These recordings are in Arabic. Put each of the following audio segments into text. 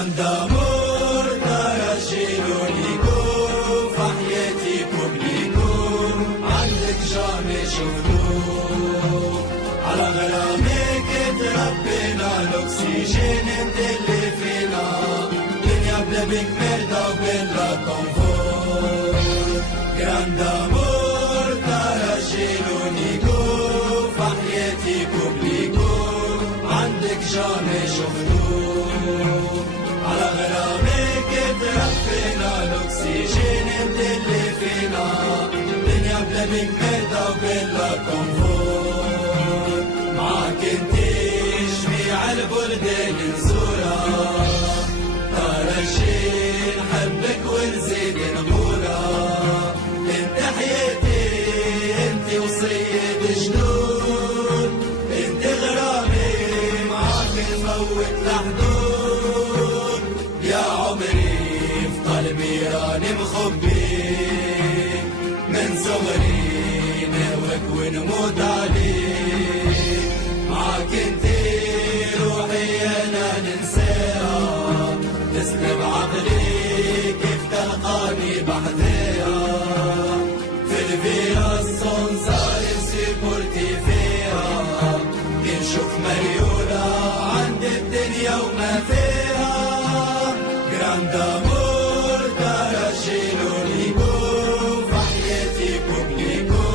Grande amour, ترجيل ليكو في حياتي بوبليكو عندك جامي شفتوه على غرامك تربينا الأكسجين انت اللي فينا دنيا بلا بيك مردة وبلا كونفور Grande amour, ترجيل ليكو في حياتي بوبليكو عندك جامي شفتوه على غرامك تربينا الأكسجين انت اللي فينا دنيا بلا بيك مردة وبلا كونفور معاك انتي جميع البلدان نزورها ترجي نحبك ونزيد نقولها انت حياتي انت وصية جدود انت غرامي معاك نفوت لحدود يا عمري في قلبي راني مخبيك من صغري نهوك ونموت عليك معاك انتي روحي انا ننساها تسلب عقلي كيف تلقاني بحذاها في الفيرا الصنصار سيبورتي فيها كي نشوف مريولة عند الدنيا وما فيها Grande amour, ترجيل ليكو في حياتي بوبليكو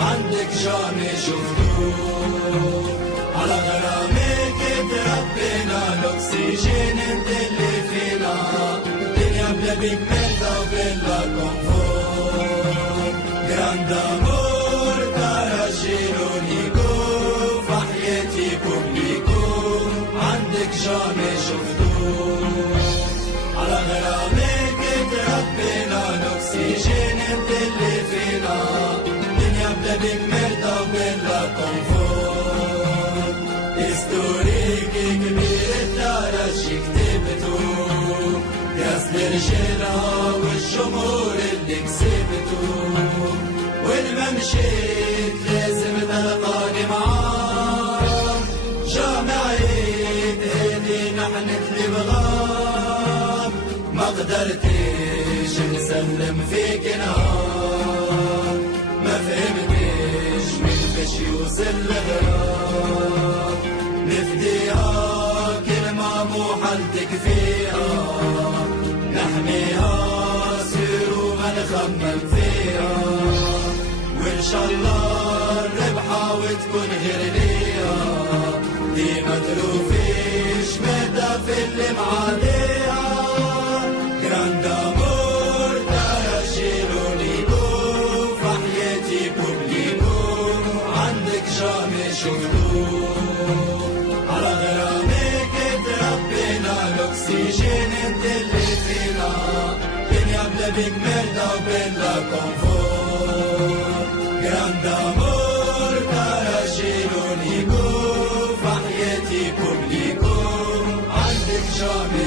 عندك جامي شفتوه على غرامك تربينا الأكسجين انت اللي فينا دنيا بلا بيك مردة وبلا كونفور Grande amour, ترجيل ليكو في حياتي بوبليكو عندك جامي شفتوه على غرامك تربينا الأكسجين انت اللي فينا دنيا بلا بيك مردة وبلا كونفور هيستوريكي كبير الترجي كتبتو ياس لرجالها والجمهور اللي كسبتو وين ما مشيت لازم تلقاني معاك جامعية هادي نحن اللي بغاك ما قدرتش نسلم فيك نهار ما فهمتش من باش يوصل لغراك نفديها كلمة مو حالتك فيها نحميها سير وما نخمم فيها وإن شاء الله الربحة وتكون غير ليها دي ما تروفيش مدى في اللي معاديها Grande amour, ترجيل ليكو في حياتي بوبليكو عندك جامي شفتوه على غرامك تربينا الأكسجين انت اللي فينا دنيا بلا بيك مردة وبلا كونفور Grande amour, ترجيل ليكو في حياتي بوبليكو عندك جامي